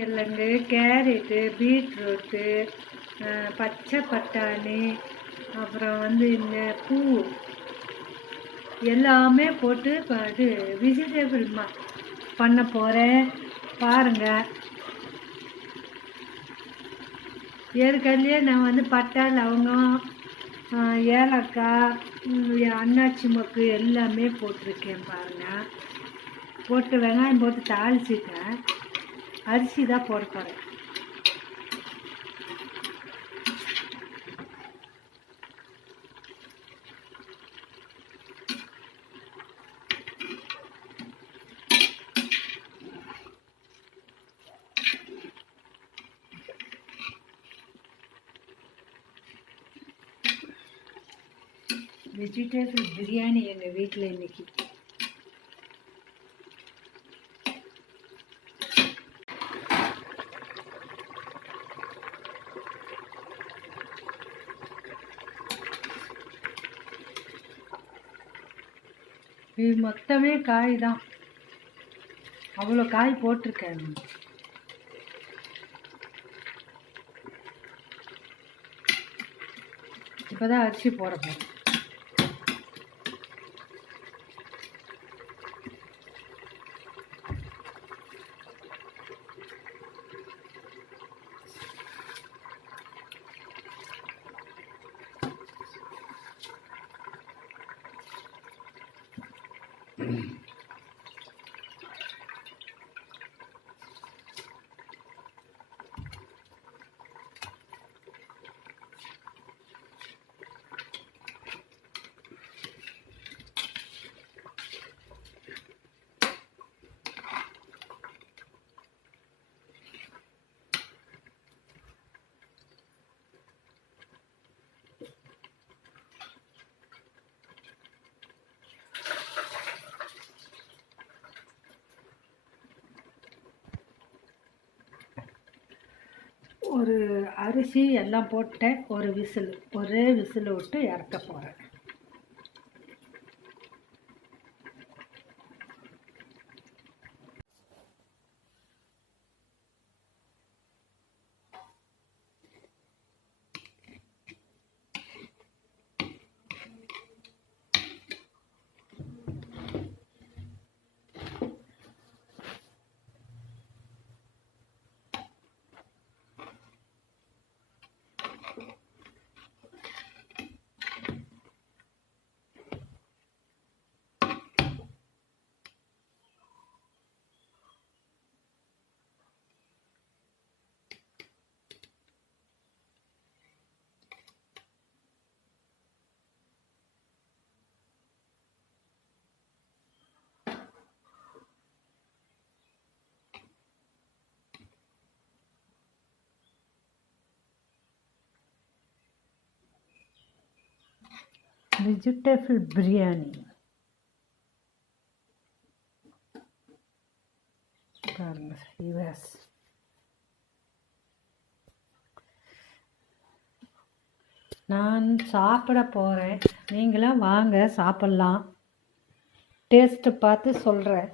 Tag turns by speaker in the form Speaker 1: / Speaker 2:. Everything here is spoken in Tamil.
Speaker 1: கிழங்கு கேரட்டு பீட்ரூட்டு பச்சை பட்டாணி அப்புறம் வந்து இந்த பூ. எல்லாமே போட்டு இப்போ இது வெஜிடபிள் மா பண்ண போகிறேன் பாருங்கள் ஏற்கனவே நான் வந்து பட்டா லவங்கம் ஏலக்காய் அன்னாச்சி மொக்கு எல்லாமே போட்டிருக்கேன் பாருங்கள் போட்டு வெங்காயம் போட்டு தாளிச்சிட்டேன். அரிசி தான் போட போகிறேன் வெஜிடபிள் பிரியாணி எங்கள் வீட்டில் இன்னைக்கு இது மொத்தமே காய் தான். அவ்வளோ காய் போட்டிருக்கேன் இப்போ தான் அரிசி போட போகிறேன் mm ஒரு அரிசி எல்லாம் போட்டேன் ஒரு விசில் ஒரே விசில் விட்டு இறக்க போகிறேன் வெஜிடபிள் பிரியாணி பாருங்க யுஎஸ் நான் சாப்பிட போகிறேன் நீங்களாம் வாங்க சாப்பிட்லாம் டேஸ்ட்டு பார்த்து சொல்கிறேன்